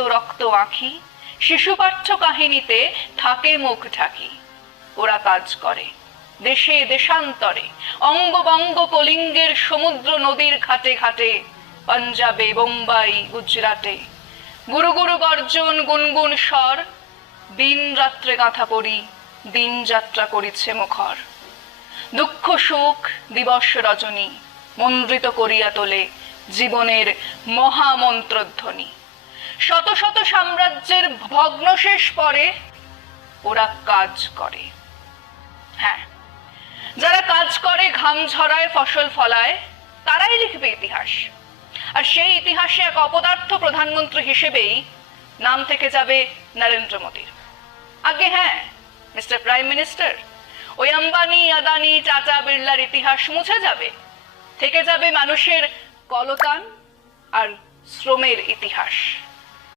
রক্ত আঁখি, শিশুপাঠ্য কাহিনীতে থাকে মুখ ঢাকি। ওরা কাজ করে দেশে দেশান্তরে, অঙ্গবঙ্গ কলিঙ্গের সমুদ্র নদীর ঘাটে ঘাটে, পাঞ্জাবে বোম্বাই গুজরাটে। গুরু গুরু গর্জন গুনগুন স্বর, দিন রাত্রে গাঁথা পড়ি, দিন যাত্রা করিছে মুখর। দুঃখ সুখ দিবস রজনী, মন্দ্রিত করিয়া তোলে জীবনের মহামন্ত্রধ্বনি। শত শত সাম্রাজ্যের ভগ্নশেষ পরে ওরা কাজ করে। হ্যাঁ, যারা কাজ করে, ঘাম ঝরায়, ফসল ফলায়, তারাই লিখবে ইতিহাস। আর সেই ইতিহাসে এক অপদার্থ প্রধানমন্ত্রী হিসেবেই নাম থেকে যাবে নরেন্দ্র মোদীর। আগে হ্যাঁ, মিস্টার প্রাইম মিনিস্টার, ওই আম্বানি আদানি টাটা বিড়লার ইতিহাস মুছে যাবে, থেকে যাবে মানুষের কলতান আর শ্রমের ইতিহাস।